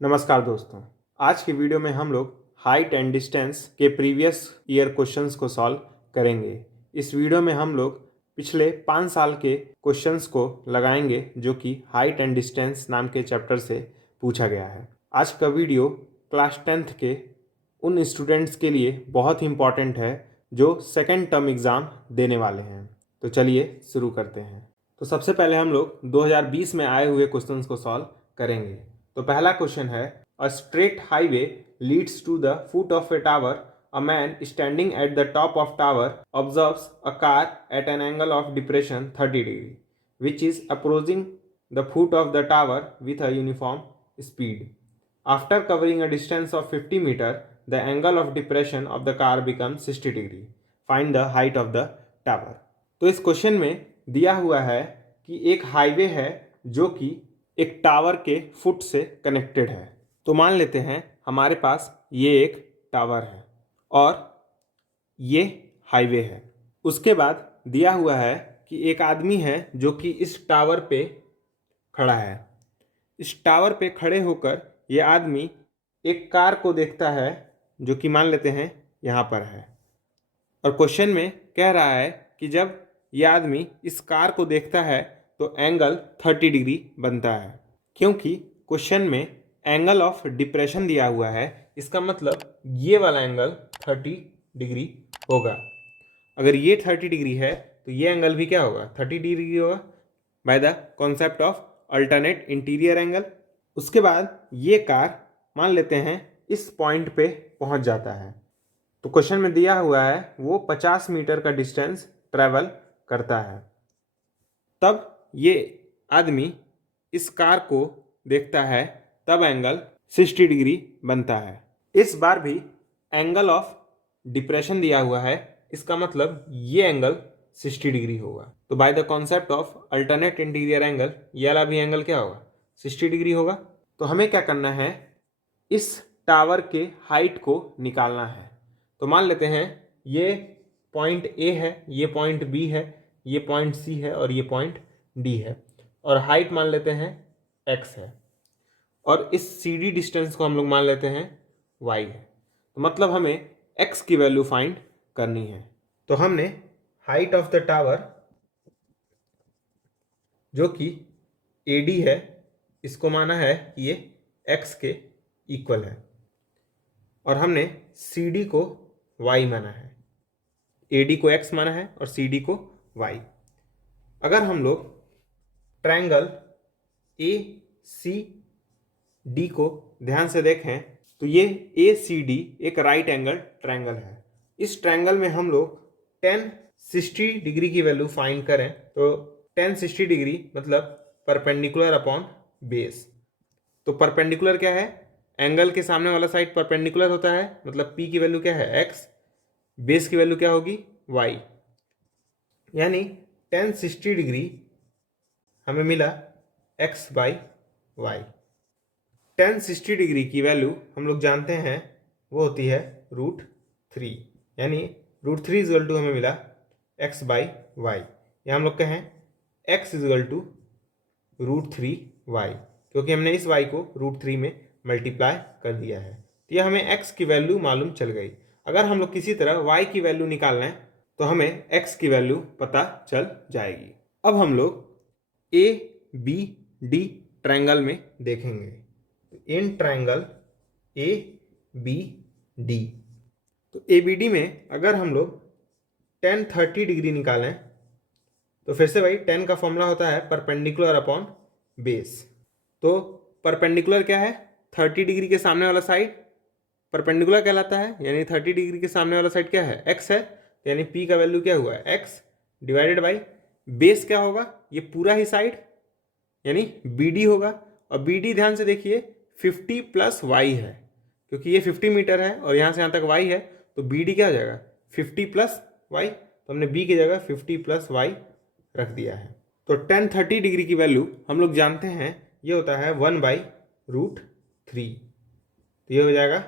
नमस्कार दोस्तों। आज की वीडियो में हम लोग हाइट एंड डिस्टेंस के प्रीवियस ईयर क्वेश्चंस को सॉल्व करेंगे। इस वीडियो में हम लोग पिछले 5 साल के क्वेश्चंस को लगाएंगे जो कि हाइट एंड डिस्टेंस नाम के चैप्टर से पूछा गया है। आज का वीडियो क्लास 10th के उन स्टूडेंट्स के लिए बहुत ही इम्पॉर्टेंट है जो सेकेंड टर्म एग्ज़ाम देने वाले हैं। तो चलिए शुरू करते हैं। तो सबसे पहले हम लोग 2020 में आए हुए क्वेश्चंस को सॉल्व करेंगे। तो पहला क्वेश्चन है, a straight highway leads to the foot of a tower. A man standing at the top of tower observes a car at an angle of depression 30 degree which is approaching the foot of the tower with a uniform speed. After covering a distance of 50 meter, the angle of depression of the car becomes 60 degree. Find the height of the tower. तो इस question में दिया हुआ है कि एक highway है जो कि एक टावर के फुट से कनेक्टेड है। तो मान लेते हैं हमारे पास ये एक टावर है और ये हाईवे है। उसके बाद दिया हुआ है कि एक आदमी है जो कि इस टावर पे खड़ा है। इस टावर पे खड़े होकर ये आदमी एक कार को देखता है जो कि मान लेते हैं यहाँ पर है। और क्वेश्चन में कह रहा है कि जब ये आदमी इस कार को देखता है तो एंगल 30 डिग्री बनता है। क्योंकि क्वेश्चन में एंगल ऑफ डिप्रेशन दिया हुआ है, इसका मतलब ये वाला एंगल 30 डिग्री होगा। अगर ये 30 डिग्री है तो ये एंगल भी क्या होगा, 30 डिग्री होगा by the concept of alternate interior angle. उसके बाद ये कार मान लेते हैं इस पॉइंट पे पहुंच जाता है। तो क्वेश्चन में दिया हुआ है वो 50 मीटर का डिस्टेंस ट्रैवल करता है। तब ये आदमी इस कार को देखता है, तब एंगल 60 डिग्री बनता है। इस बार भी एंगल ऑफ डिप्रेशन दिया हुआ है, इसका मतलब ये एंगल 60 डिग्री होगा। तो by the concept of alternate interior angle ये वाला भी एंगल क्या होगा, 60 डिग्री होगा। तो हमें क्या करना है, इस टावर के हाइट को निकालना है। तो मान लेते हैं ये पॉइंट ए है, ये पॉइंट बी है, ये पॉइंट सी है और ये पॉइंट डी है। और हाइट मान लेते हैं एक्स है और इस सी डी डिस्टेंस को हम लोग मान लेते हैं वाई है। तो मतलब हमें एक्स की वैल्यू फाइंड करनी है। तो हमने हाइट ऑफ द टावर जो कि ए डी है, इसको माना है कि ये एक्स के इक्वल है और हमने सी डी को वाई माना है। ए डी को एक्स माना है और सी डी को वाई। अगर हम लोग ट्रायंगल ए सी डी को ध्यान से देखें तो ये ए सी डी एक राइट एंगल ट्रायंगल है। इस ट्रायंगल में हम लोग 1060 डिग्री की वैल्यू फाइंड करें तो 1060 डिग्री मतलब परपेंडिकुलर अपॉन बेस। तो परपेंडिकुलर क्या है, एंगल के सामने वाला साइड परपेंडिकुलर होता है, मतलब पी की वैल्यू क्या है एक्स, बेस की वैल्यू क्या होगी वाई। यानी 1060 डिग्री हमें मिला एक्स बाई वाई। 1060 डिग्री की वैल्यू हम लोग जानते हैं वो होती है √3, यानी √3 इजल टू हमें मिला एक्स बाई वाई, या हम लोग कहें एक्स इजल टू √3 वाई, क्योंकि हमने इस y को √3 में मल्टीप्लाई कर दिया है। तो यह हमें x की वैल्यू मालूम चल गई। अगर हम लोग किसी तरह y की वैल्यू निकाल लें तो हमें x की वैल्यू पता चल जाएगी। अब हम लोग ए बी डी ट्रायंगल में देखेंगे। In triangle A B D, तो ए बी डी में अगर हम लोग 1030 डिग्री निकालें तो फिर से भाई 10 का फॉर्मूला होता है परपेंडिकुलर अपॉन बेस। तो परपेंडिकुलर क्या है, 30 डिग्री के सामने वाला साइड परपेंडिकुलर कहलाता है, यानी 30 डिग्री के सामने वाला साइड क्या है एक्स है, यानी पी का वैल्यू क्या हुआ एक्स डिवाइडेड बाई बेस क्या होगा ये पूरा ही साइड यानी बी डी होगा। और बी डी ध्यान से देखिए 50 प्लस वाई है, क्योंकि ये 50 मीटर है और यहाँ से यहाँ तक वाई है, तो बी डी क्या हो जाएगा 50 प्लस वाई। तो हमने बी की जगह 50 प्लस वाई रख दिया है। तो 1030 डिग्री की वैल्यू हम लोग जानते हैं ये होता है 1/√3। तो ये हो जाएगा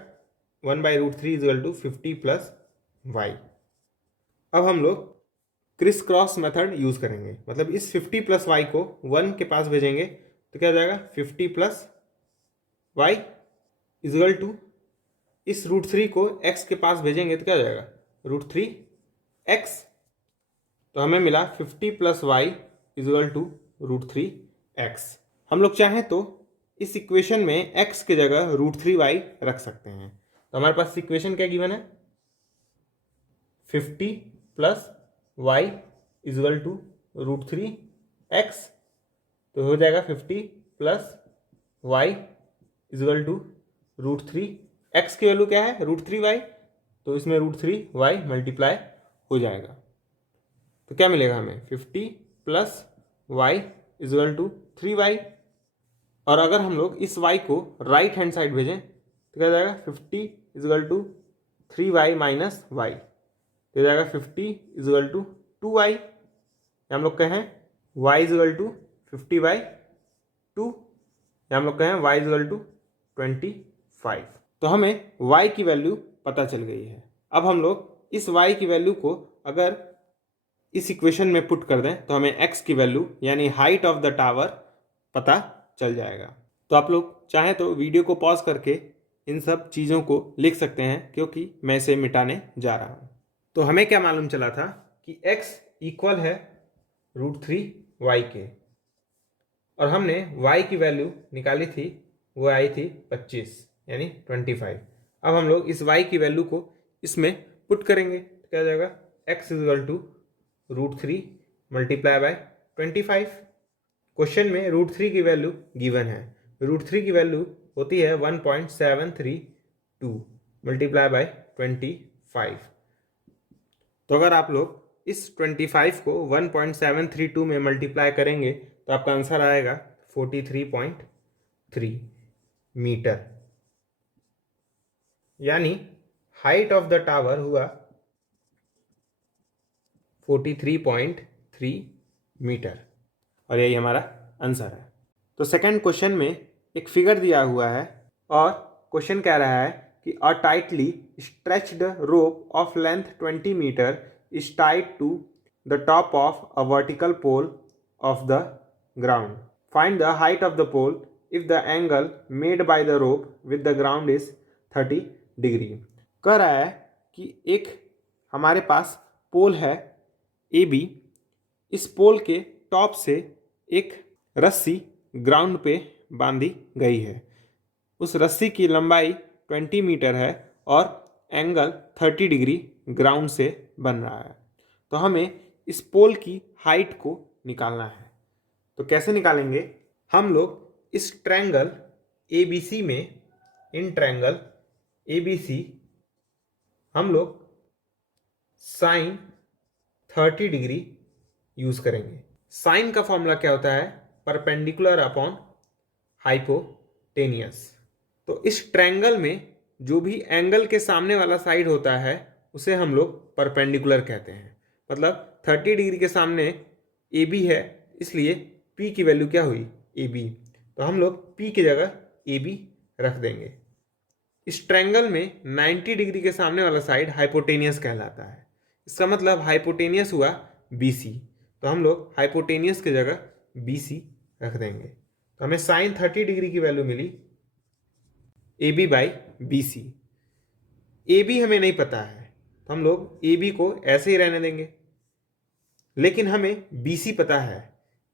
1/√3 इजल टू 50 प्लस वाई। अब हम लोग क्रिस क्रॉस मेथड यूज करेंगे, मतलब इस 50 प्लस वाई को 1 के पास भेजेंगे तो क्या हो जाएगा 50 प्लस वाई इजगल टू इस √3 को x के पास भेजेंगे तो क्या हो जाएगा, √3x। तो हमें मिला 50 + y इजगल टू √3x। हम लोग चाहें तो इस इक्वेशन में x की जगह √3y रख सकते हैं। तो हमारे पास इक्वेशन क्या गिवन है, 50 + y इजगल टू √3x। तो हो जाएगा 50 + y इजगल टू √3x की वैल्यू क्या है, √3y। तो इसमें √3y मल्टीप्लाई हो जाएगा। तो क्या मिलेगा हमें, 50 + y इजगल टू 3y। और अगर हम लोग इस y को राइट हैंड साइड भेजें तो क्या हो जाएगा, 50 is equal to 3y minus y। तो हो जाएगा 50 इजगल टू 2y। हम लोग कहें y इजगल टू 50/2, या हम लोग कहें y इजगल टू 25। तो हमें y की वैल्यू पता चल गई है। अब हम लोग इस y की वैल्यू को अगर इस इक्वेशन में पुट कर दें तो हमें x की वैल्यू यानी हाइट ऑफ द टावर पता चल जाएगा। तो आप लोग चाहें तो वीडियो को पॉज करके इन सब चीज़ों को लिख सकते हैं, क्योंकि मैं इसे मिटाने जा रहा हूँ। तो हमें क्या मालूम चला था कि x इक्वल है √3y के, और हमने y की वैल्यू निकाली थी, वो आई थी 25 यानी 25। अब हम लोग इस y की वैल्यू को इसमें पुट करेंगे तो क्या हो जाएगा, x equal to √3 multiply by 25। Question में √3 की वैल्यू गिवन है। √3 की वैल्यू होती है 1.732 मल्टीप्लाई बाय 25। तो अगर आप लोग इस 25 को 1.732 में मल्टीप्लाई करेंगे तो आपका आंसर आएगा 43.3 मीटर, यानी हाइट ऑफ द टावर हुआ 43.3 मीटर, और यही हमारा आंसर है। तो सेकंड क्वेश्चन में एक फिगर दिया हुआ है और क्वेश्चन कह रहा है कि a tightly stretched rope of length 20 metre is tied to the top of a vertical pole of the ground. Find the height of the pole if the angle made by the rope with the ground is 30 degree. कह रहा है कि एक हमारे पास पोल है AB, इस पोल के top से एक रस्सी ग्राउंड पे बांधी गई है। उस रस्सी की लंबाई 20 मीटर है और एंगल 30 डिग्री ग्राउंड से बन रहा है। तो हमें इस पोल की हाइट को निकालना है। तो कैसे निकालेंगे, हम लोग इस ट्रायंगल ABC में, इन ट्रायंगल ABC हम लोग साइन 30 डिग्री यूज करेंगे। साइन का फॉर्मूला क्या होता है, परपेंडिकुलर अपॉन हाइपोटेनियस। तो इस ट्रायंगल में जो भी एंगल के सामने वाला साइड होता है उसे हम लोग परपेंडिकुलर कहते हैं। मतलब 30 डिग्री के सामने AB है, इसलिए P की वैल्यू क्या हुई, AB। तो हम लोग P की जगह AB रख देंगे। इस ट्रायंगल में 90 डिग्री के सामने वाला साइड हाइपोटेनियस कहलाता है। इसका मतलब हाइपोटेनियस हुआ BC। तो हम लोग हाइपोटेनियस की जगह BC रख देंगे। तो हमें साइन 30 डिग्री की वैल्यू मिली AB/BC। AB हमें नहीं पता है तो हम लोग AB को ऐसे ही रहने देंगे, लेकिन हमें BC पता है।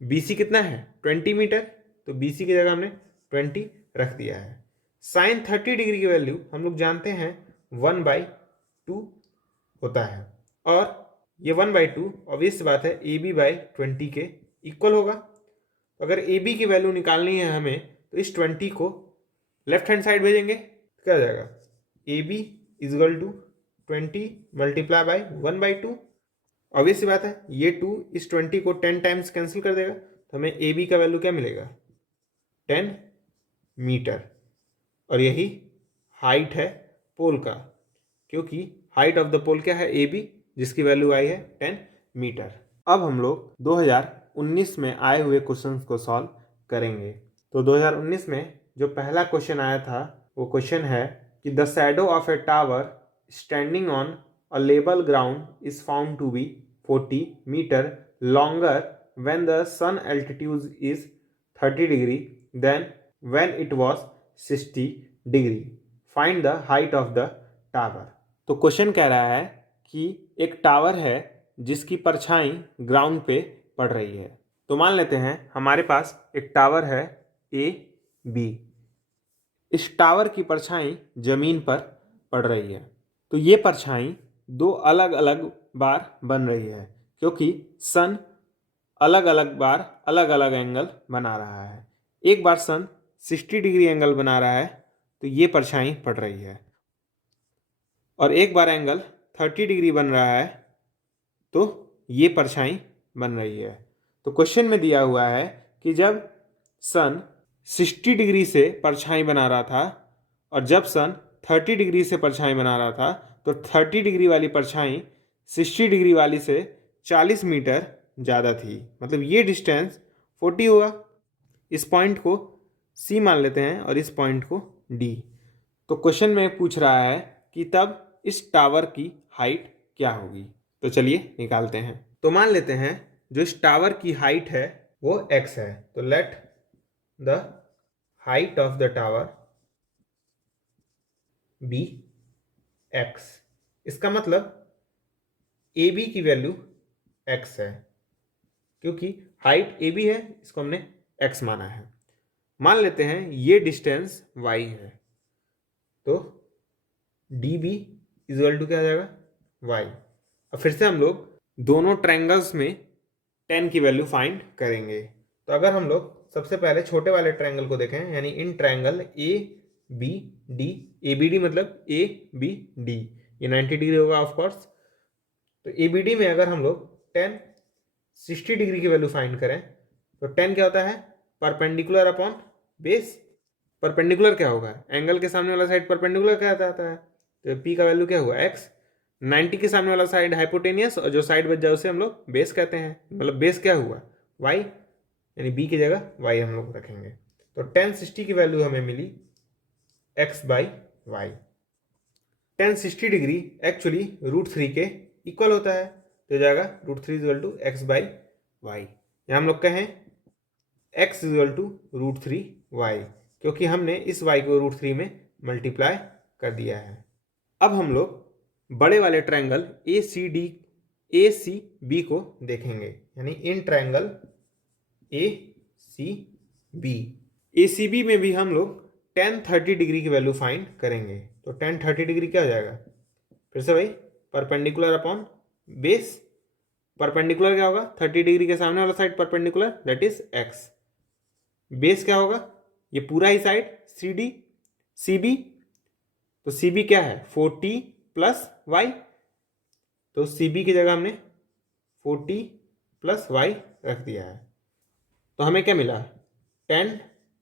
BC कितना है, 20 मीटर। तो BC की जगह हमने 20 रख दिया है। साइन 30 डिग्री की वैल्यू हम लोग जानते हैं 1/2 होता है, और ये 1/2 ऑब्वियस बात है AB/20 के इक्वल होगा। अगर AB की वैल्यू निकालनी है हमें तो इस 20 को लेफ्ट हैंड साइड भेजेंगे तो क्या हो जाएगा, AB is equal to 20 multiply by 1/2। Obvious सी बात है, ये 2 इस 20 को 10 टाइम्स कैंसिल कर देगा, तो हमें AB का वैल्यू क्या मिलेगा, 10 मीटर। और यही हाइट है पोल का, क्योंकि हाइट ऑफ द पोल क्या है, AB, जिसकी वैल्यू आई है 10 मीटर। अब हम लोग 2019 में आए हुए क्वेश्चंस को सॉल्व करेंगे। तो 2019 में जो पहला क्वेश्चन आया था वो क्वेश्चन है कि the shadow of a tower standing on a level ground is found to be 40 meter longer when the sun altitude is 30 degree than when it was 60 degree. Find the height of the tower. तो question कह रहा है कि एक tower है जिसकी परछाई ground पे पड़ रही है। तो मान लेते हैं हमारे पास एक टावर है ए बी। इस टावर की परछाई जमीन पर पड़ रही है। तो ये परछाई दो अलग अलग बार बन रही है क्योंकि सन अलग अलग बार अलग अलग एंगल बना रहा है। एक बार सन 60 डिग्री एंगल बना रहा है तो ये परछाई पड़ रही है, और एक बार एंगल 30 डिग्री बन रहा है तो ये परछाई बन रही है। तो क्वेश्चन में दिया हुआ है कि जब सन 60 डिग्री से परछाई बना रहा था और जब सन 30 डिग्री से परछाई बना रहा था तो 30 डिग्री वाली परछाई 60 डिग्री वाली से 40 मीटर ज़्यादा थी, मतलब ये डिस्टेंस 40 हुआ। इस पॉइंट को C मान लेते हैं और इस पॉइंट को D। तो क्वेश्चन में पूछ रहा है कि तब इस टावर की हाइट क्या होगी। तो चलिए निकालते हैं। तो मान लेते हैं जो इस टावर की हाइट है वो x है। तो let the height of the tower be x। इसका मतलब AB की वैल्यू x है क्योंकि हाइट AB है, इसको हमने x माना है। मान लेते हैं ये डिस्टेंस y है तो DB इक्वल टू क्या आ जाएगा y। अब फिर से हम लोग दोनों ट्रायंगल्स में tan की वैल्यू फाइंड करेंगे। तो अगर हम लोग सबसे पहले छोटे वाले ट्रायंगल को देखें, यानी इन ट्रायंगल ABD, ABD मतलब ABD, ये 90 डिग्री होगा ऑफ कोर्स। तो ABD में अगर हम लोग tan 60 डिग्री की वैल्यू फाइंड करें तो tan क्या होता है परपेंडिकुलर अपॉन बेस। परपेंडिकुलर क्या होगा, एंगल के सामने वाला साइड परपेंडिकुलर क्या आता है, तो P का वैल्यू क्या हुआ x। 90 के सामने वाला साइड हाइपोटेनियस और जो साइड बच जाए उसे हम लोग बेस कहते हैं, मतलब बेस क्या हुआ y, यानी b की जगह y हम लोग रखेंगे। तो tan 60 की वैल्यू हमें मिली x by y. tan 60 degree actually √3 के इक्वल होता है, तो जाएगा √3 equal to x by y. यहाँ हम लोग कहें x इक्वल टू √3y क्योंकि हमने इस y को √3 में मल्टीप्लाई कर दिया है। अब हम लोग बड़े वाले ट्रायंगल ACB को देखेंगे, यानी इन ट्रायंगल ACB में भी हम लोग tan 30 डिग्री की वैल्यू फाइंड करेंगे। तो tan 30 डिग्री क्या हो जाएगा, फिर से भाई परपेंडिकुलर अपॉन बेस। परपेंडिकुलर क्या होगा, 30 डिग्री के सामने वाला side perpendicular, that is x। Base क्या होगा, ये पूरा ही साइड CB। तो CB क्या है 40 प्लस y, तो CB की जगह हमने 40 प्लस y रख दिया है। तो हमें क्या मिला, tan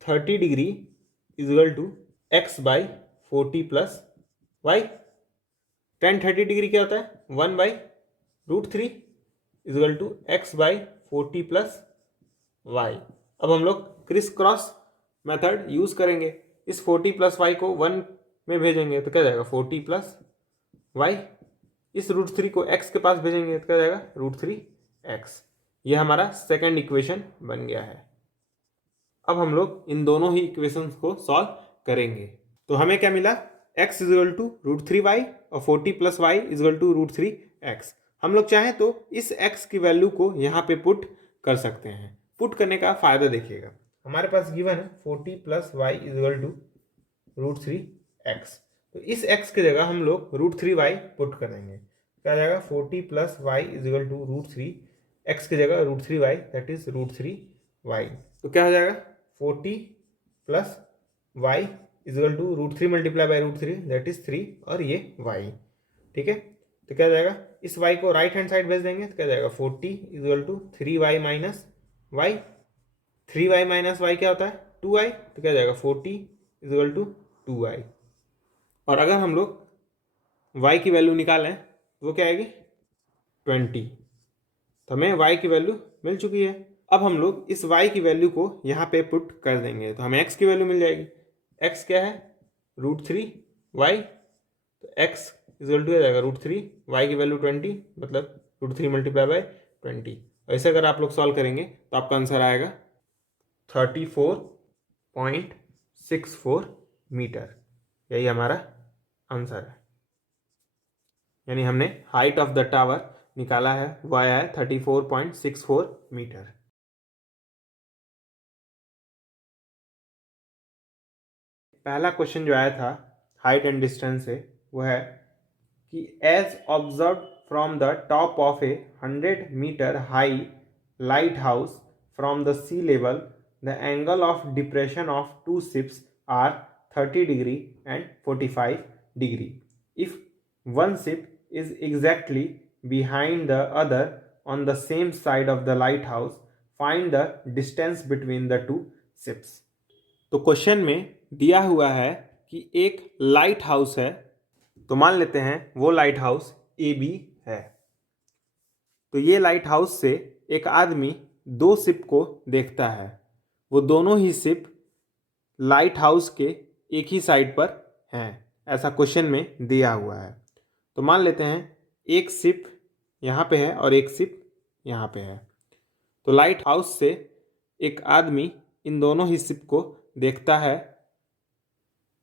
30 degree equal to x by 40 plus y। tan 30 degree क्या होता है 1 by √3 equal to x by 40 plus y। अब हम लोग क्रिस क्रॉस मेथड यूज करेंगे, इस 40 प्लस वाई को 1 में भेजेंगे तो क्या जाएगा 40 प्लस वाई, इस √3 को x के पास भेजेंगे तो क्या जाएगा √3x। यह हमारा सेकंड इक्वेशन बन गया है। अब हम लोग इन दोनों ही इक्वेशंस को सॉल्व करेंगे। तो हमें क्या मिला, x इक्वल टू √3y और 40 plus y equal to √3x। हम लोग चाहें तो इस x की वैल्यू को यहाँ पे पुट कर सकते हैं। पुट करने का फायदा देखिएगा, हमारे पास गिवन है 40 plus y equal to √3x। तो इस x की जगह हम लोग √3y पुट कर देंगे, क्या जाएगा 40 plus y equal to √3x की जगह √3y दैट इज √3y। तो क्या हो जाएगा 40 plus y equal to √3 multiply by √3 that is 3 और ये y, ठीक है। तो क्या जाएगा, इस y को राइट हैंड साइड भेज देंगे तो क्या जाएगा 40 equal to 3y minus y. 3y minus y क्या होता है 2y, तो क्या जाएगा 40 इक्वल टू 2y। और अगर हम लोग y की वैल्यू निकालें तो वो क्या आएगी 20। तो हमें y की वैल्यू मिल चुकी है। अब हम लोग इस y की वैल्यू को यहाँ पे पुट कर देंगे तो हमें x की वैल्यू मिल जाएगी। x क्या है √3y, तो x इक्वल टू आ जाएगा √3, y की वैल्यू 20 मतलब √3 मल्टीप्लाई बाई 20। ऐसे अगर आप लोग सॉल्व करेंगे तो आपका आंसर आएगा 34.64 मीटर। यही हमारा आंसर है। यानी हमने हाइट ऑफ द टावर निकाला है, वो आया है 34.64 मीटर। पहला क्वेश्चन जो आया था हाइट एंड डिस्टेंस से, वो है कि as observe from the top of a 100 metre high lighthouse from the sea level the angle of depression of two ships are 30 degree and 45 degree. If one ship is exactly behind the other on the same side of the lighthouse, find the distance between the two ships। तो question में दिया हुआ है कि एक light house है, तो मान लेते हैं वो लाइट हाउस ए बी है। तो ये लाइट हाउस से एक आदमी दो शिप को देखता है, वो दोनों ही शिप लाइट हाउस के एक ही साइड पर हैं, ऐसा क्वेश्चन में दिया हुआ है। तो मान लेते हैं एक शिप यहाँ पे है और एक शिप यहाँ पे है। तो लाइट हाउस से एक आदमी इन दोनों ही शिप को देखता है,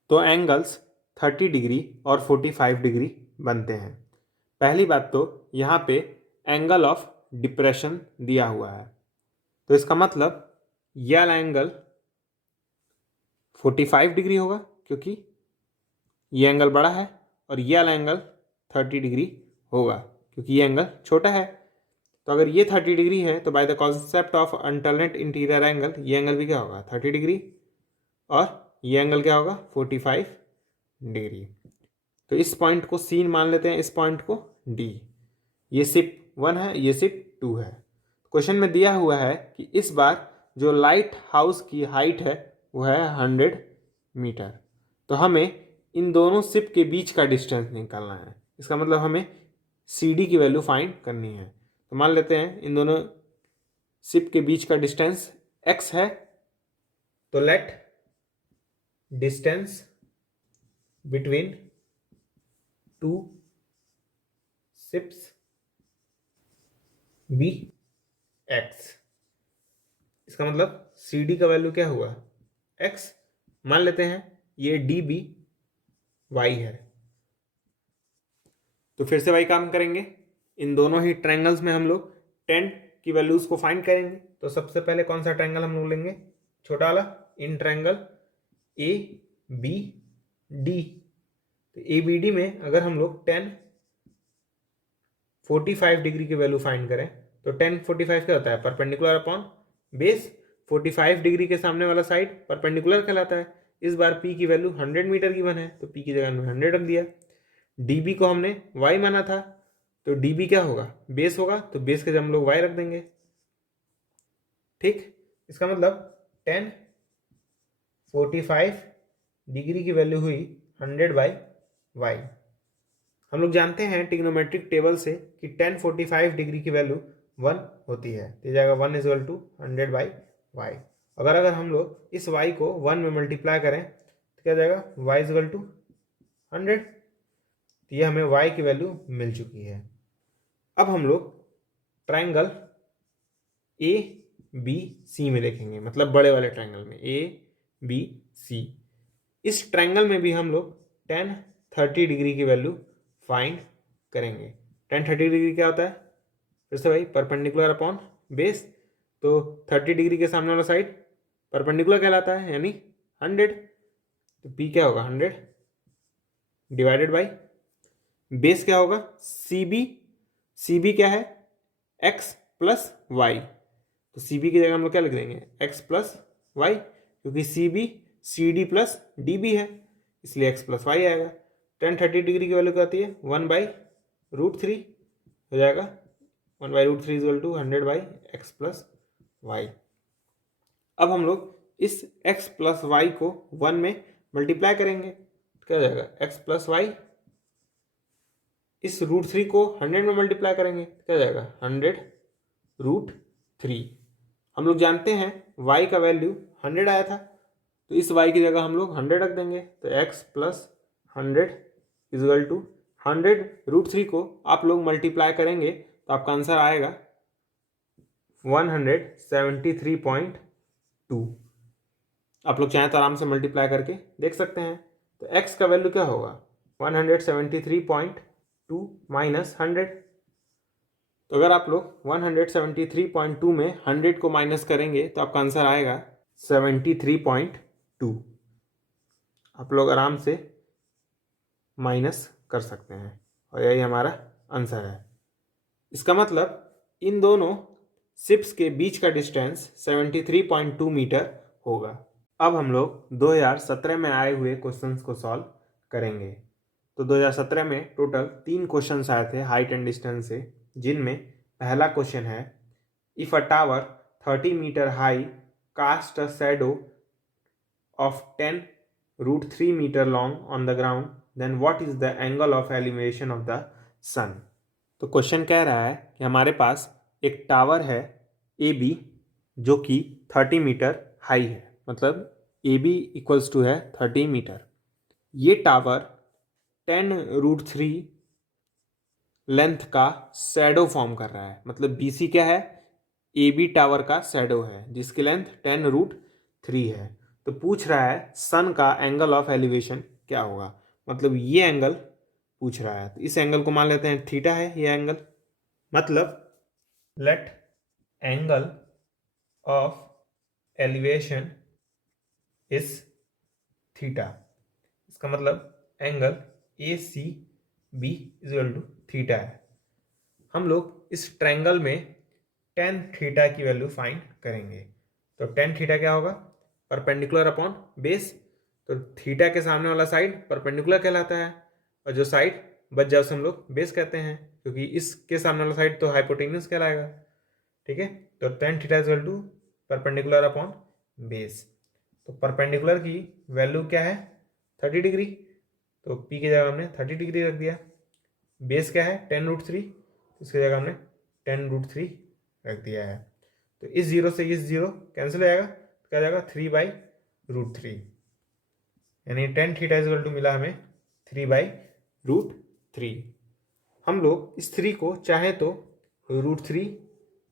तो एंगल्स 30 डिग्री और 45 डिग्री बनते हैं। पहली बात तो यहाँ पे एंगल ऑफ डिप्रेशन दिया हुआ है, तो इसका मतलब यह वाला एंगल 45 डिग्री होगा क्योंकि ये एंगल बड़ा है, और ये वाला एंगल 30 डिग्री होगा क्योंकि ये एंगल छोटा है। तो अगर ये 30 डिग्री है तो by the concept of alternate interior angle ये एंगल भी क्या होगा 30 डिग्री, और ये एंगल क्या होगा 45 डिग्री। तो इस पॉइंट को सी मान लेते हैं, इस पॉइंट को डी। ये शिप 1 है, ये शिप 2 है। क्वेश्चन में दिया हुआ है कि इस बार जो लाइट हाउस की हाइट है वो है 100 मीटर। तो हमें इन दोनों शिप के बीच का डिस्टेंस निकालना है, इसका मतलब हमें सी डी की वैल्यू फाइंड करनी है। तो मान लेते हैं इन दोनों शिप के बीच का डिस्टेंस x है, तो let distance between two ships be x। इसका मतलब सी डी का वैल्यू क्या हुआ x। मान लेते हैं ये डी बी y है। तो फिर से वही काम करेंगे, इन दोनों ही ट्रायंगल्स में हम लोग 10 की वैल्यूज को फाइंड करेंगे। तो सबसे पहले कौन सा ट्रायंगल हम लोग लेंगे, छोटा वाला, in triangle A B D. तो ए बी डी में अगर हम लोग 10 45 डिग्री की वैल्यू फाइंड करें तो 10 45 क्या होता है परपेंडिकुलर अपॉन बेस। 45 डिग्री के सामने वाला साइड परपेंडिकुलर कहलाता है। इस बार पी की वैल्यू 100 मीटर की बन है, तो पी की जगह में 100 रख दिया। डी बी को हमने y माना था, तो डी बी क्या होगा बेस होगा, तो बेस के जगह हम लोग y रख देंगे। ठीक, इसका मतलब 10 45 डिग्री की वैल्यू हुई 100/y। हम लोग जानते हैं ट्रिग्नोमेट्रिक टेबल से कि 10 45 डिग्री की वैल्यू 1 होती है, तो जाएगा 1 = 100/y। अगर हम लोग इस y को 1 में मल्टीप्लाई करें तो क्या जाएगा y = 100। तो ये हमें y की वैल्यू मिल चुकी है। अब हम लोग ट्रायंगल ए बी सी में देखेंगे, मतलब बड़े वाले ट्रायंगल में ए बी सी। इस ट्रायंगल में भी हम लोग 10 30 डिग्री की वैल्यू फाइंड करेंगे। 10 30 डिग्री क्या होता है, फिर से भाई परपेंडिकुलर अपॉन बेस। तो 30 डिग्री के सामने वाला साइड परपेंडिकुलर कहलाता है, यानी 100। तो पी क्या होगा 100 डिवाइडेड बाई बेस क्या होगा सी बी। सी बी क्या है x प्लस वाई, तो सी बी की जगह हम लोग क्या लिख देंगे x प्लस वाई, क्योंकि C B C D plus D B है, इसलिए x प्लस वाई आएगा। 10 30 डिग्री की वैल्यू क्या आती है 1/√3 हो जाएगा। 1/√3 = 100/x प्लस वाई। अब हम लोग इस x प्लस वाई को 1 में मल्टीप्लाई करेंगे, क्या हो जाएगा x प्लस वाई। इस √3 को 100 में मल्टीप्लाई करेंगे, क्या हो जाएगा 100√3। हम लोग जानते हैं y का वैल्यू 100 आया था, तो इस y की जगह हम लोग 100 रख देंगे। तो x प्लस 100 = 100√3 को आप लोग मल्टीप्लाई करेंगे तो आपका आंसर आएगा 173.2। आप लोग चाहें तो आराम से मल्टीप्लाई करके देख सकते हैं। तो x का वैल्यू क्या होगा 173.2 माइनस 100। तो अगर आप लोग 173.2 में 100 को माइनस करेंगे तो आपका आंसर आएगा 73.2। आप लोग आराम से माइनस कर सकते हैं और यही हमारा आंसर है। इसका मतलब इन दोनों शिप्स के बीच का डिस्टेंस 73.2 मीटर होगा। अब हम लोग 2017 में आए हुए क्वेश्चंस को सॉल्व करेंगे। तो 2017 में टोटल 3 क्वेश्चंस आए थे हाइट एंड डिस्टेंस से, जिनमें पहला क्वेश्चन है if a tower 30 metre high cast a shadow of 10√3 meter long on the ground, then what is the angle of elevation of the sun? तो क्वेश्चन कह रहा है कि हमारे पास एक टावर है ए बी जो कि 30 मीटर हाई है, मतलब ए बी इक्वल्स टू है 30 मीटर। ये टावर 10√3 लेंथ का शैडो फॉर्म कर रहा है, मतलब बी सी क्या है, ए बी टावर का शैडो है जिसकी लेंथ 10√3 है। तो पूछ रहा है सन का एंगल ऑफ एलिवेशन क्या होगा, मतलब ये एंगल पूछ रहा है। तो इस एंगल को मान लेते हैं थीटा है ये एंगल, मतलब let angle of elevation is theta. इसका मतलब angle A C B equal to theta है। हम लोग इस ट्रायंगल में टेन थीटा की वैल्यू फाइंड करेंगे। तो टेन थीटा क्या होगा, परपेंडिकुलर अपॉन बेस। तो थीटा के सामने वाला साइड परपेंडिकुलर कहलाता है और जो साइड बच जाए उसे हम लोग बेस कहते हैं, क्योंकि इसके सामने वाला साइड तो हाइपोटेन्यूस कहलाएगा। ठीक है, तो tan theta equal to perpendicular upon base. तो परपेंडिकुलर की वैल्यू क्या है 30 डिग्री, तो पी की जगह हमने 30 डिग्री रख दिया। बेस क्या है 10√3, इसकी जगह हमने 10√3 रख दिया है। तो इस जीरो से इस जीरो कैंसिल हो जाएगा, तो क्या जाएगा 3/√3, यानी टेन थीटा इक्वल टू मिला हमें 3/√3। हम लोग इस 3 को चाहे तो √3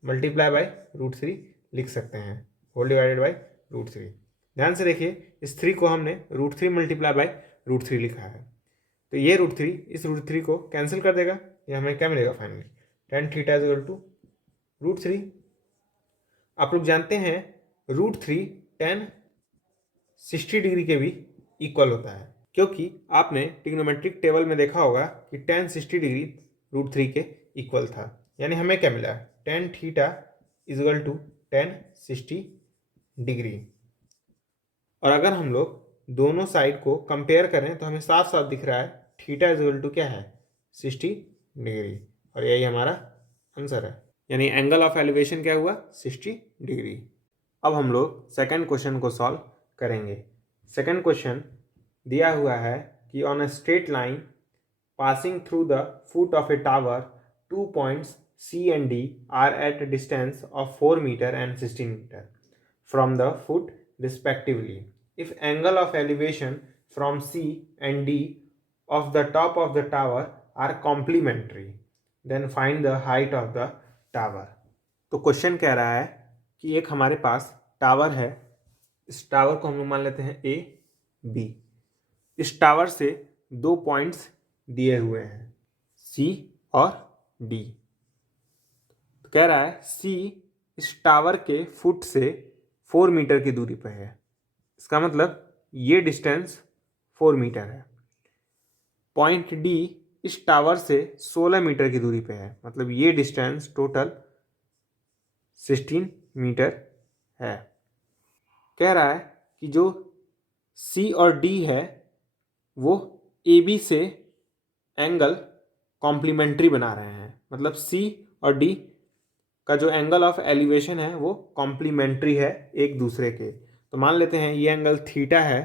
मल्टीप्लाई बाई √3 लिख सकते हैं, होल डिवाइडेड बाई √3। ध्यान से देखिए, इस 3 को हमने √3 मल्टीप्लाई बाई √3 लिखा है, तो ये √3 इस √3 को कैंसिल कर देगा। ये हमें क्या मिलेगा finally, tan theta equal to √3। आप लोग जानते हैं √3 टेन 60 डिग्री के भी इक्वल होता है, क्योंकि आपने ट्रिग्नोमेट्रिक टेबल में देखा होगा कि टेन 60 डिग्री √3 के इक्वल था। यानी हमें क्या मिला, tan theta equal to tan 60 degree. और अगर हम लोग दोनों साइड को कंपेयर करें तो हमें साफ साफ दिख रहा है थीटा इक्वल टू क्या है 60 डिग्री, और यही हमारा आंसर है। यानी एंगल ऑफ एलिवेशन क्या हुआ 60 डिग्री। अब हम लोग सेकंड क्वेश्चन को सॉल्व करेंगे। सेकंड क्वेश्चन दिया हुआ है कि on a straight line passing through the foot of a tower 2 points C and D are at a distance of 4 meter and 16 meter from the foot respectively. If angle of elevation from C and D of the top of the tower are complementary, then find the height of the tower. तो question कह रहा है कि एक हमारे पास tower है, इस tower को हम लोग मान लेते हैं ए बी। इस टावर से 2 पॉइंट्स दिए हुए हैं C और D। तो कह रहा है C इस टावर के फुट से 4 मीटर की दूरी पर है, इसका मतलब ये डिस्टेंस 4 मीटर है। पॉइंट D इस टावर से 16 मीटर की दूरी पे है, मतलब ये डिस्टेंस टोटल 16 मीटर है। कह रहा है कि जो C और D है वो AB से एंगल कॉम्प्लीमेंट्री बना रहे हैं, मतलब C और D का जो एंगल ऑफ एलिवेशन है वो कॉम्प्लीमेंट्री है एक दूसरे के। तो मान लेते हैं ये एंगल थीटा है,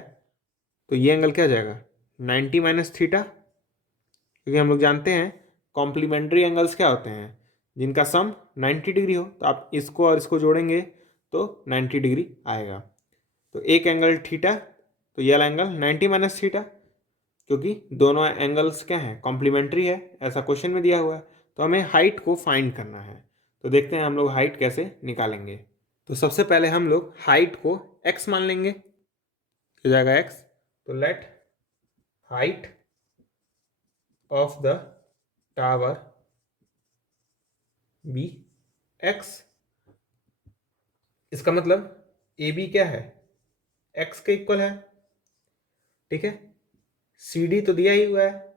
तो ये एंगल क्या हो जाएगा 90 माइनस थीटा, क्योंकि हम लोग जानते हैं कॉम्प्लीमेंट्री एंगल्स क्या होते हैं, जिनका सम 90 डिग्री हो। तो आप इसको और इसको जोड़ेंगे तो 90 डिग्री आएगा। तो एक एंगल थीटा, तो यह एंगल 90 माइनस थीटा, क्योंकि दोनों एंगल्स क्या हैं कॉम्प्लीमेंट्री है, ऐसा क्वेश्चन में दिया हुआ है। तो हमें हाइट को फाइंड करना है, तो देखते हैं हम लोग हाइट कैसे निकालेंगे। तो सबसे पहले हम लोग हाइट को x मान लेंगे, हो जाएगा x। तो let height of the tower be x. इसका मतलब ए बी क्या है, एक्स के इक्वल है, ठीक है। सी डी तो दिया ही हुआ है,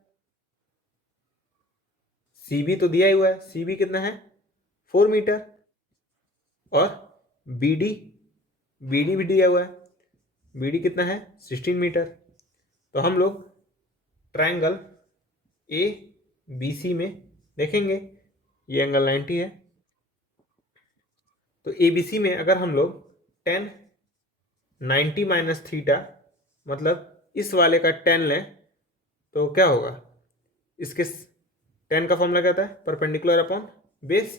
सी बी तो दिया ही हुआ है, सी बी कितना है 4 मीटर, और बी डी भी दिया हुआ है, बी डी कितना है 16 मीटर। तो हम लोग ट्रायंगल ए बी सी में देखेंगे, ये एंगल 90 है। तो ए बी सी में अगर हम लोग टेन 90 माइनस थीटा, मतलब इस वाले का 10 लें तो क्या होगा, इसके 10 का फॉर्मूला कहता है परपेंडिकुलर अपॉन बेस।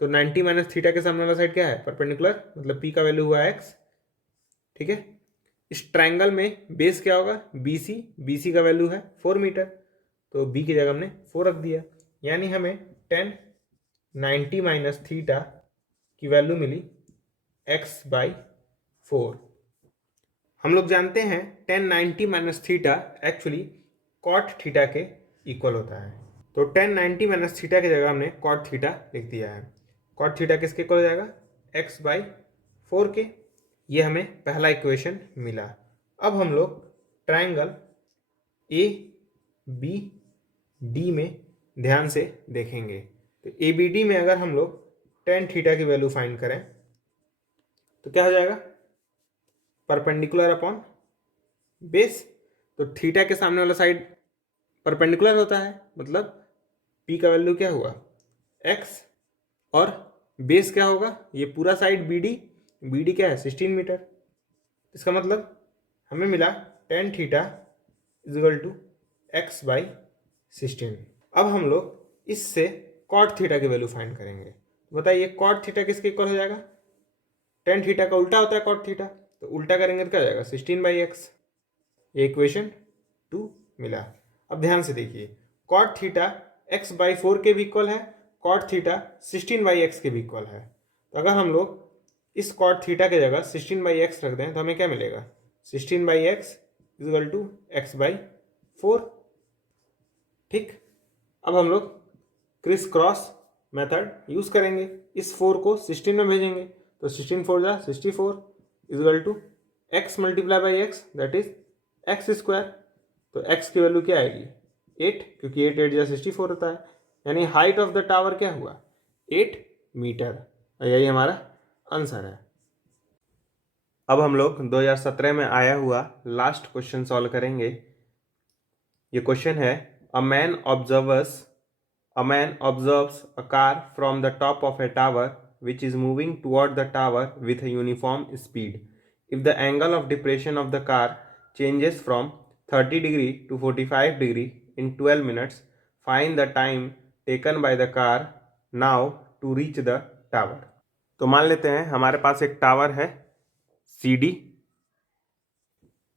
तो 90 माइनस थीटा के सामने वाला साइड क्या है परपेंडिकुलर, मतलब पी का वैल्यू हुआ एक्स, ठीक है। इस ट्रायंगल में बेस क्या होगा BC, BC का वैल्यू है 4 मीटर, तो B की जगह हमने 4 रख दिया, यानी हमें 10 90 माइनस थीटा की वैल्यू मिली x/4। हम लोग जानते हैं 10 90 minus theta actually cot theta के इक्वल होता है। तो 10 90 माइनस थीटा की जगह हमने कॉट थीटा लिख दिया है। कॉट थीटा किसके इक्वल हो जाएगा x/4 के। ये हमें पहला इक्वेशन मिला। अब हम लोग ट्रायंगल ए बी डी में ध्यान से देखेंगे। तो ए बी डी में अगर हम लोग टेन थीटा की वैल्यू फाइंड करें तो क्या हो जाएगा परपेंडिकुलर अपॉन बेस। तो थीटा के सामने वाला साइड परपेंडिकुलर होता है, मतलब पी का वैल्यू क्या हुआ एक्स, और बेस क्या होगा ये पूरा साइड बी डी क्या है 16 मीटर। इसका मतलब हमें मिला tan theta is equal to x/16। अब हम लोग इससे कॉट थीटा की वैल्यू फाइंड करेंगे। तो बताइए कॉट थीटा किसके इक्वल हो जाएगा, टेन थीटा का उल्टा होता है कॉट थीटा, तो उल्टा करेंगे तो क्या हो जाएगा 16/x। ये इक्वेशन 2 मिला। अब ध्यान से देखिए कॉट थीटा x/4 के भी इक्वल है, कॉट थीटा 16/x के भी इक्वल है। तो अगर हम लोग इस कॉट थीटा की जगह 16/x रख दें तो हमें क्या मिलेगा 16/x इजिकल टू x/4, ठीक। अब हम लोग क्रिस क्रॉस मेथड यूज करेंगे, इस 4 को 16 में भेजेंगे तो 16 4 जा 64 equal to x multiply by x that is x square. तो x की वैल्यू क्या आएगी 8, क्योंकि 8 8 जा 64 होता है, यानी हाइट ऑफ द टावर क्या हुआ 8 मीटर। और यही हमारा आंसर है। अब हम लोग 2017 में आया हुआ लास्ट क्वेश्चन सॉल्व करेंगे। ये क्वेश्चन है a man observes a car from the top of a tower which is moving toward the tower with a uniform speed. If the angle of depression of the car changes from 30 degree to 45 degree in 12 minutes, find the time taken by the car now to reach the tower. तो मान लेते हैं हमारे पास एक tower है CD।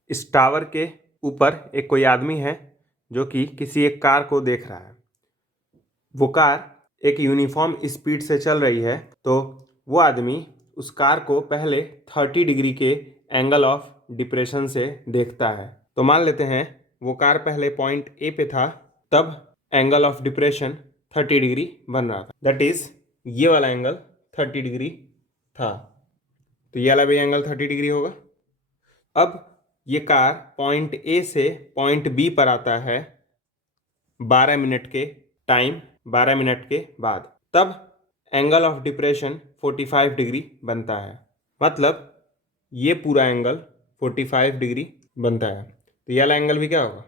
इस tower के ऊपर एक कोई आदमी है जो कि किसी एक कार को देख रहा है। वो कार एक यूनिफॉर्म स्पीड से चल रही है, तो वो आदमी उस कार को पहले 30 डिग्री के एंगल ऑफ डिप्रेशन से देखता है। तो मान लेते हैं वो कार पहले पॉइंट ए पे था, तब एंगल ऑफ डिप्रेशन 30 डिग्री बन रहा था, दैट इज ये वाला एंगल 30 डिग्री था, तो ये वाला भी एंगल 30 डिग्री होगा। अब ये कार पॉइंट ए से पॉइंट बी पर आता है 12 मिनट के बाद, तब एंगल ऑफ डिप्रेशन 45 डिग्री बनता है, मतलब ये पूरा एंगल 45 डिग्री बनता है। तो ये वाला एंगल भी क्या होगा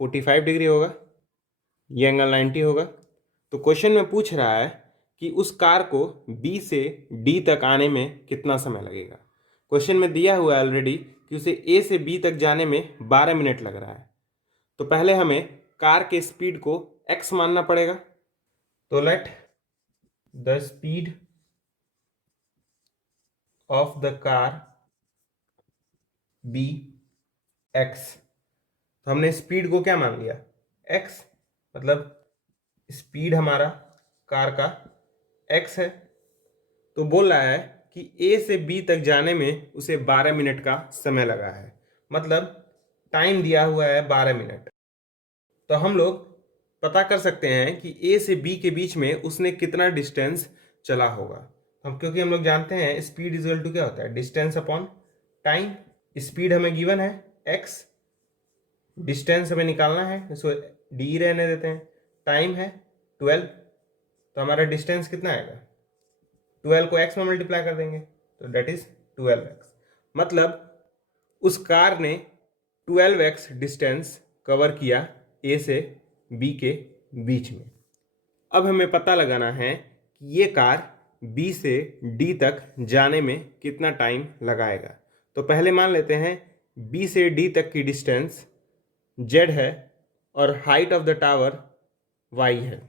45 डिग्री होगा, ये एंगल 90 होगा। तो क्वेश्चन में पूछ रहा है कि उस कार को बी से डी तक आने में कितना समय लगेगा। क्वेश्चन में दिया हुआ है ऑलरेडी कि उसे ए से बी तक जाने में 12 मिनट लग रहा है। तो पहले हमें कार के स्पीड को x मानना पड़ेगा। तो let the speed of the car be x। तो हमने स्पीड को क्या मान लिया x, मतलब स्पीड हमारा कार का x है। तो बोल रहा है कि a से b तक जाने में उसे 12 मिनट का समय लगा है, मतलब टाइम दिया हुआ है 12 मिनट। तो हम लोग पता कर सकते हैं कि ए से बी के बीच में उसने कितना डिस्टेंस चला होगा। क्योंकि हम लोग जानते हैं स्पीड इज इक्वल टू क्या होता है, डिस्टेंस अपॉन टाइम। स्पीड हमें गिवन है x, डिस्टेंस हमें निकालना है, इसको डी रहने देते हैं, टाइम है 12, तो हमारा डिस्टेंस कितना आएगा, 12 को x में मल्टीप्लाई कर देंगे तो डेट इज 12x। मतलब उस कार ने 12x डिस्टेंस कवर किया ए से बी के बीच में। अब हमें पता लगाना है कि ये कार बी से डी तक जाने में कितना टाइम लगाएगा। तो पहले मान लेते हैं बी से डी तक की डिस्टेंस z है और height of the tower y है,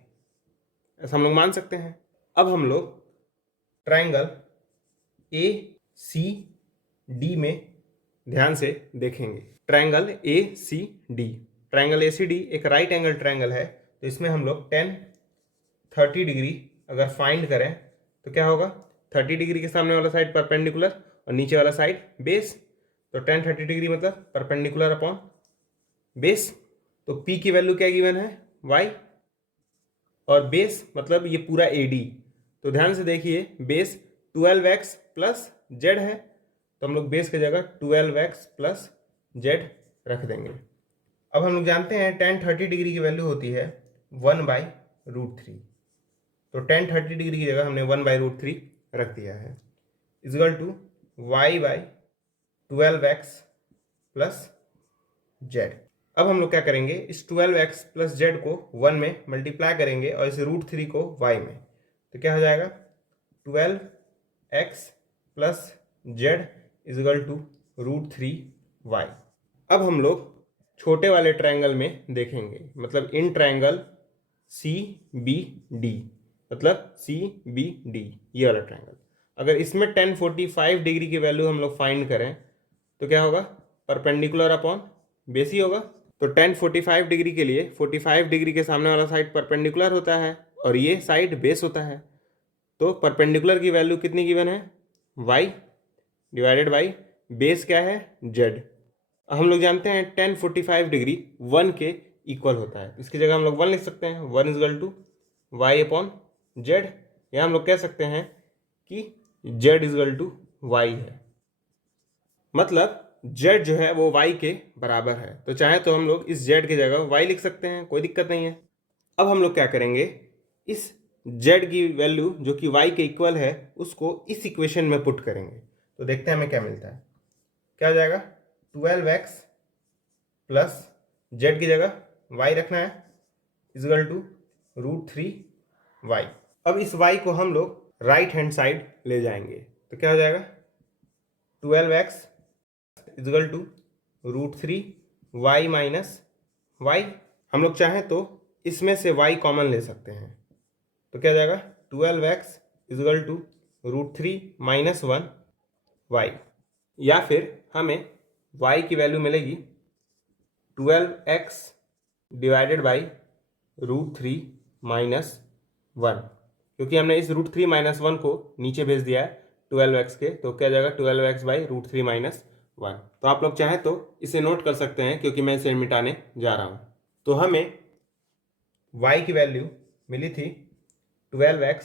ऐसा हम लोग मान सकते हैं। अब हम लोग ट्राइंगल ए सी डी में ध्यान से देखेंगे। Triangle A C D, triangle A C D एक राइट एंगल ट्राइंगल है, तो इसमें हम लोग 10-30 डिग्री अगर फाइंड करें तो क्या होगा, 30 डिग्री के सामने वाला साइड परपेंडिकुलर और नीचे वाला साइड बेस, तो 10-30 डिग्री मतलब परपेंडिकुलर अपॉन बेस। तो P की वैल्यू क्या गिवन है, y, और बेस मतलब ये पूरा AD। तो ध्यान से देखिए बेस 12x प्लस z है, तो हम लोग बेस की जगह 12x प्लस z रख देंगे। अब हम लोग जानते हैं 10-30 डिग्री की वैल्यू होती है 1/√3, तो 10-30 डिग्री की जगह हमने 1/√3 रख दिया है, equal to y/12x plus z। अब हम लोग क्या करेंगे, इस 12x प्लस z को 1 में मल्टीप्लाई करेंगे और इस √3 को y में, तो क्या हो जाएगा 12x plus z equal to √3y। अब हम लोग छोटे वाले ट्रायंगल में देखेंगे, मतलब इन ट्रायंगल CBD, मतलब CBD ये वाला ट्रायंगल, अगर इसमें 1045 डिग्री की वैल्यू हम लोग फाइंड करें तो क्या होगा, परपेंडिकुलर अपॉन बेस ही होगा। तो 1045 डिग्री के लिए 45 डिग्री के सामने वाला साइड परपेंडिकुलर होता है और ये साइड बेस होता है, तो परपेंडिकुलर की वैल्यू कितनी गिवन है, y डिवाइडेड बाई बेस क्या है, z। हम लोग जानते हैं 1045 डिग्री 1 के इक्वल होता है, इसकी जगह हम लोग 1 लिख सकते हैं, 1 equal to y upon z, या हम लोग कह सकते हैं कि z इक्वल टू y है, मतलब z जो है वो y के बराबर है। तो चाहे तो हम लोग इस z की जगह y लिख सकते हैं, कोई दिक्कत नहीं है। अब हम लोग क्या करेंगे, इस z की वैल्यू जो कि y के इक्वल है उसको इस इक्वेशन में पुट करेंगे, तो देखते हैं हमें क्या मिलता है। क्या हो जाएगा, 12x प्लस z की जगह y रखना है इक्वल टू √3y। अब इस y को हम लोग राइट हैंड साइड ले जाएंगे, तो क्या हो जाएगा 12x equal to √3y minus y। हम लोग चाहें तो इसमें से y कॉमन ले सकते हैं, तो क्या जाएगा 12x equal to √3 minus 1y, या फिर हमें y की वैल्यू मिलेगी 12x डिवाइडेड बाई √3 माइनस 1, क्योंकि हमने इस √3 माइनस 1 को नीचे भेज दिया है 12x के, तो क्या जाएगा 12x बाई √3 माइनस 1। तो आप लोग चाहें तो इसे नोट कर सकते हैं क्योंकि मैं इसे मिटाने जा रहा हूं। तो हमें y की वैल्यू मिली थी 12x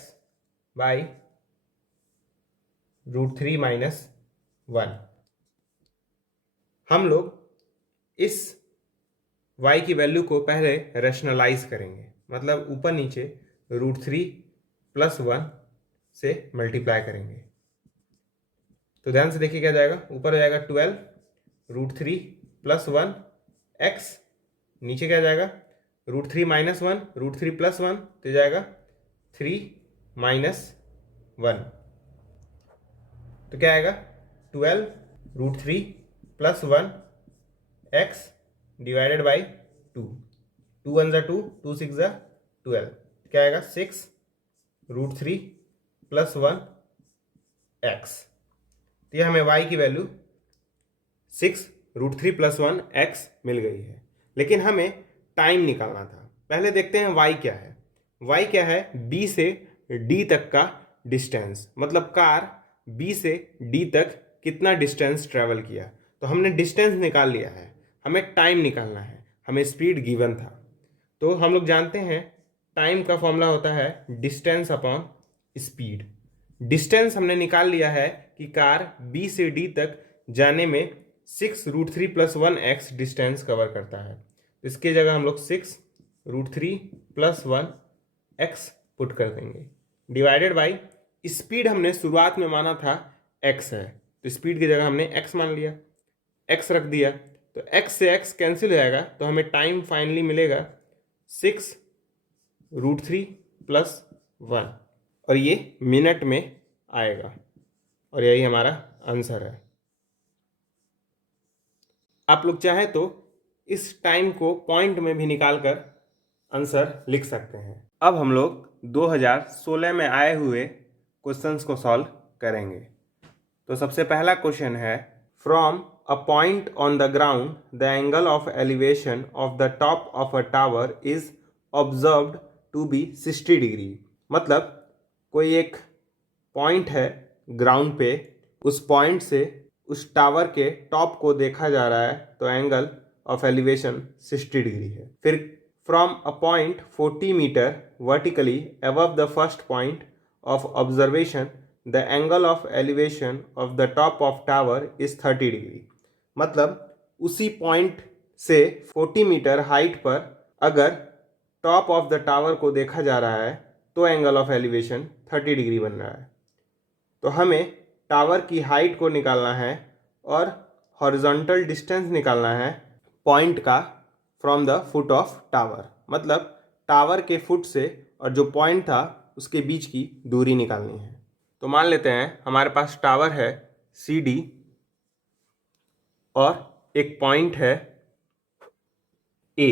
बाई √3 माइनस 1। हम लोग इस y की वैल्यू को पहले रैशनलाइज करेंगे, मतलब ऊपर नीचे √3 प्लस 1 से मल्टीप्लाई करेंगे। तो ध्यान से देखिए क्या जाएगा, ऊपर हो जाएगा 12 √3 प्लस 1 x, नीचे क्या जाएगा √3 माइनस 1 √3 प्लस 1, तो जाएगा 3 माइनस 1, तो क्या आएगा 12 √3 प्लस 1 x डिवाइडेड बाई 2, 2 1 2, 2 6 12, क्या आएगा 6 √3 प्लस 1 x। तो यह हमें y की वैल्यू 6 √3 प्लस 1 x मिल गई है, लेकिन हमें टाइम निकालना था। पहले देखते हैं y क्या है। y क्या है, b से d तक का डिस्टेंस, मतलब कार b से d तक कितना डिस्टेंस ट्रेवल किया। तो हमने डिस्टेंस निकाल लिया है, हमें टाइम निकालना है, हमें स्पीड गिवन था। तो हम लोग जानते हैं टाइम का फॉर्मूला होता है डिस्टेंस अपॉन स्पीड। डिस्टेंस हमने निकाल लिया है कि कार बी से डी तक जाने में 6√3 + 1x डिस्टेंस कवर करता है। इसके जगह हम लोग 6√3 + 1x पुट कर देंगे, डिवाइडेड बाई स्पीड हमने शुरुआत में माना था x है, तो स्पीड की जगह हमने x मान लिया, x रख दिया, तो x से x कैंसिल हो जाएगा, तो हमें टाइम फाइनली मिलेगा 6√3 + 1, और ये मिनट में आएगा, और यही हमारा आंसर है। आप लोग चाहे तो इस टाइम को पॉइंट में भी निकालकर आंसर लिख सकते हैं। अब हम लोग 2016 में आए हुए क्वेश्चंस को सॉल्व करेंगे। तो सबसे पहला क्वेश्चन है, from a point on the ground the angle of elevation of the top of a tower is observed to be 60 degree. मतलब कोई एक पॉइंट है ग्राउंड पे, उस पॉइंट से उस टावर के टॉप को देखा जा रहा है, तो एंगल ऑफ एलिवेशन 60 डिग्री है। फिर from a point 40 metre vertically above the first point of observation the angle of elevation of the top of tower is 30 degree. मतलब उसी पॉइंट से 40 मीटर हाइट पर अगर टॉप ऑफ द टावर को देखा जा रहा है, तो एंगल ऑफ एलिवेशन 30 डिग्री बन रहा है। तो हमें टावर की हाइट को निकालना है और हॉरिजॉन्टल डिस्टेंस निकालना है पॉइंट का from the foot of tower. मतलब टावर के फुट से और जो पॉइंट था उसके बीच की दूरी निकालनी है। तो मान लेते हैं हमारे पास टावर है CD और एक पॉइंट है A।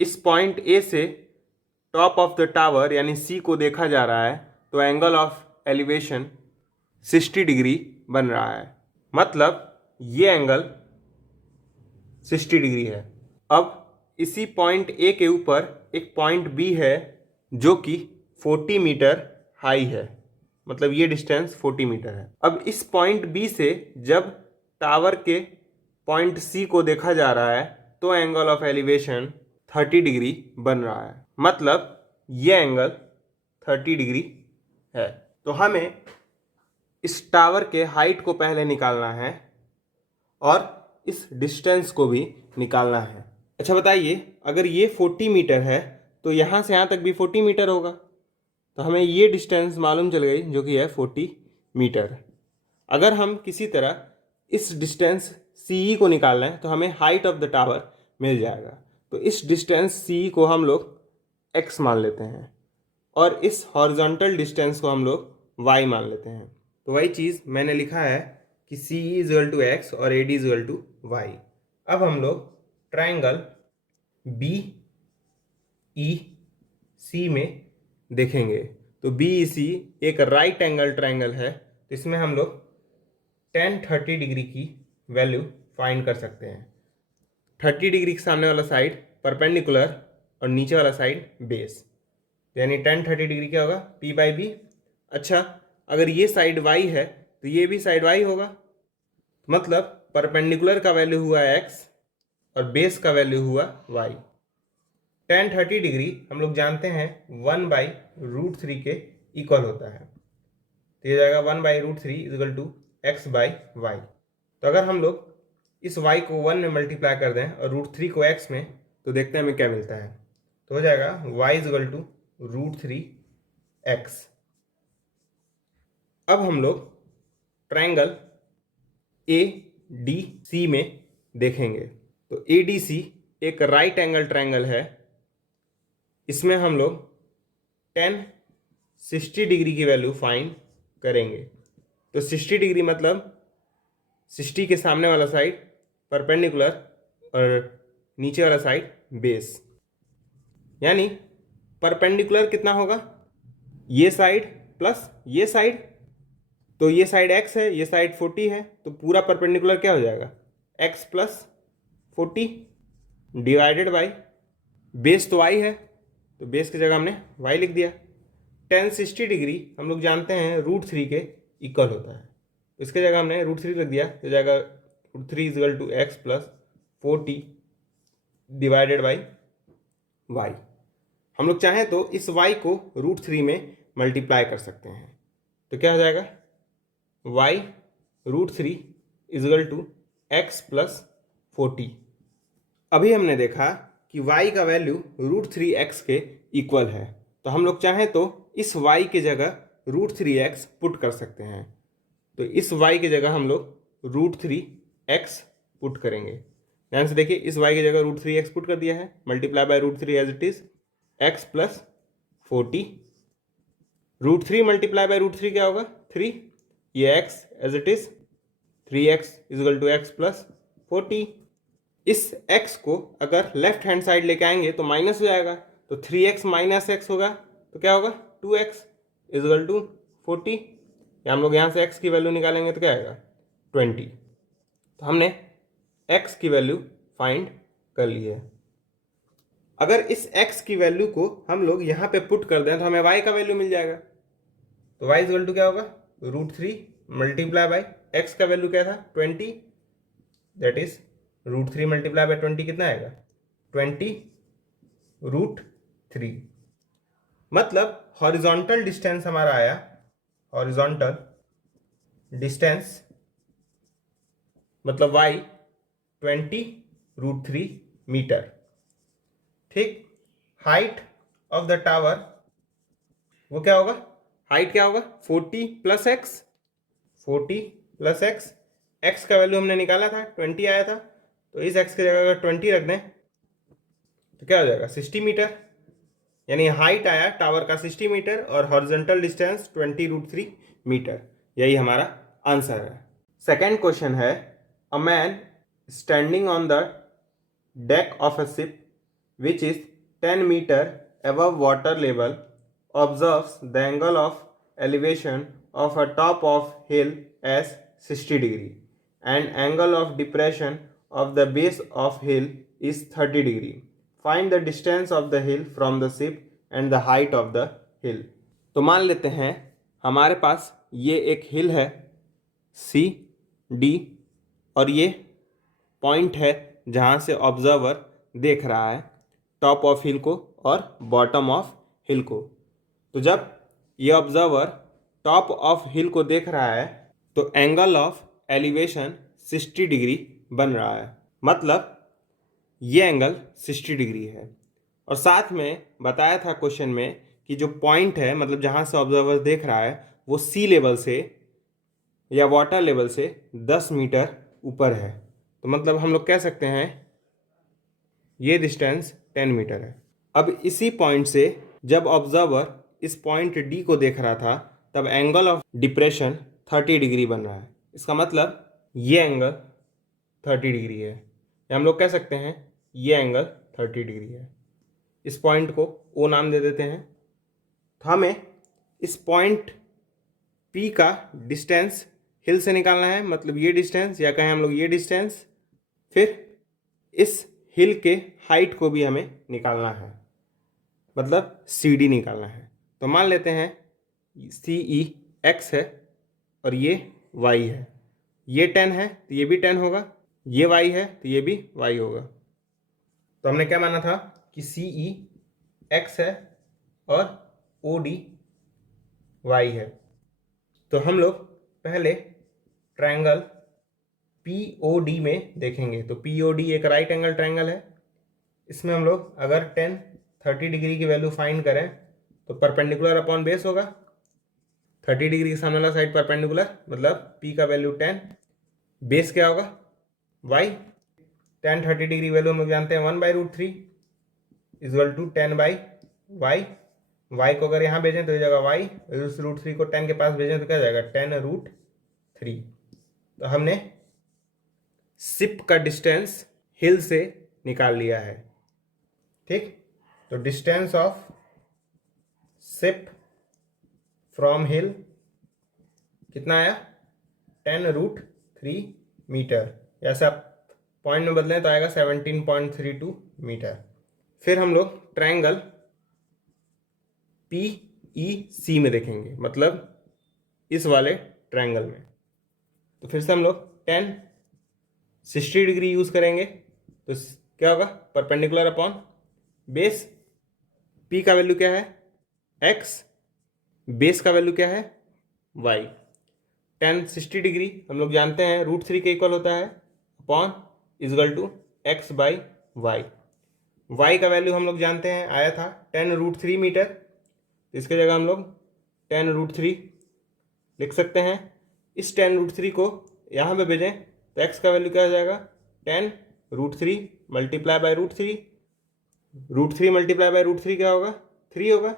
इस पॉइंट A से टॉप ऑफ द टावर यानी C को देखा जा रहा है, तो एंगल ऑफ एलिवेशन 60 डिग्री बन रहा है। मतलब ये एंगल 60 डिग्री है। अब इसी पॉइंट A के ऊपर एक पॉइंट B है जो कि 40 मीटर हाई है, मतलब ये डिस्टेंस 40 मीटर है। अब इस पॉइंट B से जब टावर के पॉइंट C को देखा जा रहा है, तो एंगल ऑफ एलिवेशन 30 डिग्री बन रहा है। मतलब ये एंगल 30 डिग्री है। तो हमें इस टावर के हाइट को पहले निकालना है और इस डिस्टेंस को भी निकालना है। अच्छा बताइए, अगर ये 40 मीटर है तो यहाँ से यहाँ तक भी 40 मीटर होगा, तो हमें ये डिस्टेंस मालूम चल गई जो कि है 40 मीटर। अगर हम किसी तरह इस डिस्टेंस CE को निकालना है तो हमें हाइट ऑफ द टावर मिल जाएगा। तो इस डिस्टेंस CE को हम लोग x मान लेते हैं और इस हॉरिजॉन्टल डिस्टेंस को हम लोग y मान लेते हैं। तो वही चीज़ मैंने लिखा है कि CE = x और AD = y। अब हम लोग ट्रायंगल BEC में देखेंगे। तो BEC एक राइट एंगल ट्रायंगल है, तो इसमें हम लोग tan 30 डिग्री की वैल्यू फाइंड कर सकते हैं। 30 डिग्री के सामने वाला साइड परपेंडिकुलर और नीचे वाला साइड बेस, यानी tan 30 डिग्री क्या होगा, P/B। अच्छा, अगर ये साइड y है तो ये भी साइड y होगा, मतलब परपेंडिकुलर का वैल्यू हुआ x और बेस का वैल्यू हुआ y। tan 30 डिग्री हम लोग जानते हैं 1/√3 के इक्वल होता है, तो ये जाएगा 1/√3 = x/y। तो अगर हम लोग इस y को 1 में मल्टीप्लाई कर दें और √3 को x में, तो देखते हैं हमें क्या मिलता है। तो हो जाएगा y = √3x। अब हम लोग ट्रायंगल ADC में देखेंगे। तो ADC एक राइट एंगल ट्रायंगल है, इसमें हम लोग tan 60 डिग्री की वैल्यू फाइंड करेंगे। तो 60 डिग्री मतलब 60 के सामने वाला साइड परपेंडिकुलर और नीचे वाला साइड बेस, यानी परपेंडिकुलर कितना होगा, ये साइड प्लस ये साइड। तो ये साइड x है, ये साइड 40 है, तो पूरा परपेंडिकुलर क्या हो जाएगा, x + 40 डिवाइडेड बाई बेस तो y है, तो बेस की जगह हमने y लिख दिया। tan 60 डिग्री हम लोग जानते हैं √3 के इक्वल होता है, इसके जगह हमने √3 रख दिया, तो जाएगा √3 = x + 40 डिवाइडेड बाई y। हम लोग चाहें तो इस y को √3 में मल्टीप्लाई कर सकते हैं। तो क्या हो जाएगा, y √3 equal to x plus 40। अभी हमने देखा कि y का वैल्यू √3x के इक्वल है, तो हम लोग चाहें तो इस y की जगह √3x पुट कर सकते हैं। तो इस y की जगह हम लोग √3x पुट करेंगे। ध्यान से देखिए, इस y की जगह √3x पुट कर दिया है, multiply by √3 as it is x plus 40। √3 multiply by √3 क्या होगा, 3। ये x as it is 3x equal to x plus 40। इस x को अगर लेफ्ट हैंड साइड लेके आएंगे तो माइनस हो जाएगा, तो 3x माइनस x होगा, तो क्या होगा 2x इजगल टू 40। या हम लोग यहाँ से x की वैल्यू निकालेंगे तो क्या आएगा 20। तो हमने x की वैल्यू फाइंड कर ली है। अगर इस x की वैल्यू को हम लोग यहाँ पे पुट कर दें तो हमें y का वैल्यू मिल जाएगा। तो y इजगल टू क्या होगा, √3 मल्टीप्लाई बाई x का वैल्यू क्या था 20, दैट इज √3 मल्टीप्लाई बाई 20 कितना आएगा 20√3। मतलब हॉरिजॉन्टल डिस्टेंस हमारा आया, हॉरिजॉन्टल डिस्टेंस मतलब y 20√3 मीटर। ठीक, हाइट ऑफ द टावर वो क्या होगा, हाइट क्या होगा 40 plus x, 40 plus x. X का वैल्यू हमने निकाला था 20 आया था, तो इस x की जगह अगर 20 रख दें तो क्या हो जाएगा 60 मीटर। यानी हाइट आया टावर का 60 मीटर और हॉरिजॉन्टल डिस्टेंस 20√3 मीटर। यही हमारा आंसर है। सेकेंड क्वेश्चन है, अ man standing on the deck of a ship which is 10 meter above water level observes the angle of elevation of a top of hill as 60 degree and angle of depression of the base of hill is 30 degree. Find the distance of the hill from the ship and the height of the hill. तो मान लेते हैं हमारे पास ये एक हिल है C D और ये पॉइंट है जहाँ से ऑब्जर्वर देख रहा है टॉप ऑफ हिल को और बॉटम ऑफ हिल को। तो जब ये ऑब्जर्वर टॉप ऑफ हिल को देख रहा है तो एंगल ऑफ एलिवेशन 60 डिग्री बन रहा है, मतलब ये एंगल 60 डिग्री है। और साथ में बताया था क्वेश्चन में कि जो पॉइंट है मतलब जहाँ से ऑब्जर्वर देख रहा है वो सी लेवल से या वाटर लेवल से 10 मीटर ऊपर है। तो मतलब हम लोग कह सकते हैं ये डिस्टेंस 10 मीटर है। अब इसी पॉइंट से जब ऑब्जर्वर इस पॉइंट डी को देख रहा था तब एंगल ऑफ डिप्रेशन 30 डिग्री बन रहा है। इसका मतलब ये एंगल 30 डिग्री है, या हम लोग कह सकते हैं ये एंगल 30 डिग्री है। इस पॉइंट को ओ नाम दे देते हैं। तो हमें इस पॉइंट पी का डिस्टेंस हिल से निकालना है, मतलब ये डिस्टेंस या कहें हम लोग ये डिस्टेंस, फिर इस हिल के हाइट को भी हमें निकालना है, मतलब सी डी निकालना है। तो मान लेते हैं सी ई एक्स है और ये वाई है। ये 10 है तो ये भी 10 होगा, ये वाई है तो ये भी वाई होगा। तो हमने क्या माना था कि सी ई एक्स है और ओ डी वाई है। तो हम लोग पहले ट्रायंगल पी ओ डी में देखेंगे। तो पी ओ डी एक राइट एंगल ट्रायंगल है। इसमें हम लोग अगर 30 डिग्री की वैल्यू फाइंड करें तो परपेंडिकुलर अपॉन बेस होगा। 30 डिग्री के सामने वाला साइड परपेंडिकुलर, मतलब p का वैल्यू 10, बेस क्या होगा y। 30 डिग्री वैल्यू हम लोग जानते हैं 1/√3 इजल टू 10/y। y को अगर यहाँ भेजें तो ये जाएगा y, उस √3 को 10 के पास भेजें तो क्या जाएगा 10√3। तो हमने शिप का डिस्टेंस हिल से निकाल लिया है। ठीक, तो डिस्टेंस ऑफ शिप फ्रॉम हिल कितना आया 10√3 मीटर। ऐसा आप पॉइंट में बदलें तो आएगा 17.32 मीटर। फिर हम लोग ट्रायंगल पी ई सी में देखेंगे, मतलब इस वाले ट्रायंगल में। तो फिर से हम लोग 60 डिग्री यूज़ करेंगे तो क्या होगा, परपेंडिकुलर अपॉन बेस। p का वैल्यू क्या है x, बेस का वैल्यू क्या है y। tan 60 डिग्री हम लोग जानते हैं √3 के इक्वल होता है, upon equal to x by y. y का वैल्यू हम लोग जानते हैं आया था tan√3 मीटर, तो इसके जगह हम लोग tan√3 लिख सकते हैं। इस tan√3 को यहाँ पे भेजें तो x का वैल्यू क्या हो जाएगा, tan√3 multiply by √3। √3 multiply by √3 क्या होगा, 3 होगा।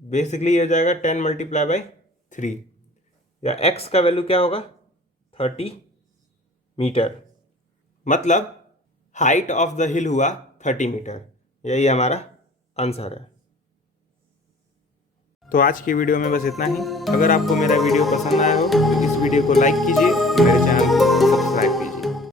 बेसिकली ये हो जाएगा 10 मल्टीप्लाई बाई 3, या x का वैल्यू क्या होगा 30 मीटर। मतलब हाइट ऑफ द हिल हुआ 30 मीटर। यही हमारा आंसर है। तो आज की वीडियो में बस इतना ही। अगर आपको मेरा वीडियो पसंद आया हो तो इस वीडियो को लाइक कीजिए, मेरे चैनल को सब्सक्राइब कीजिए।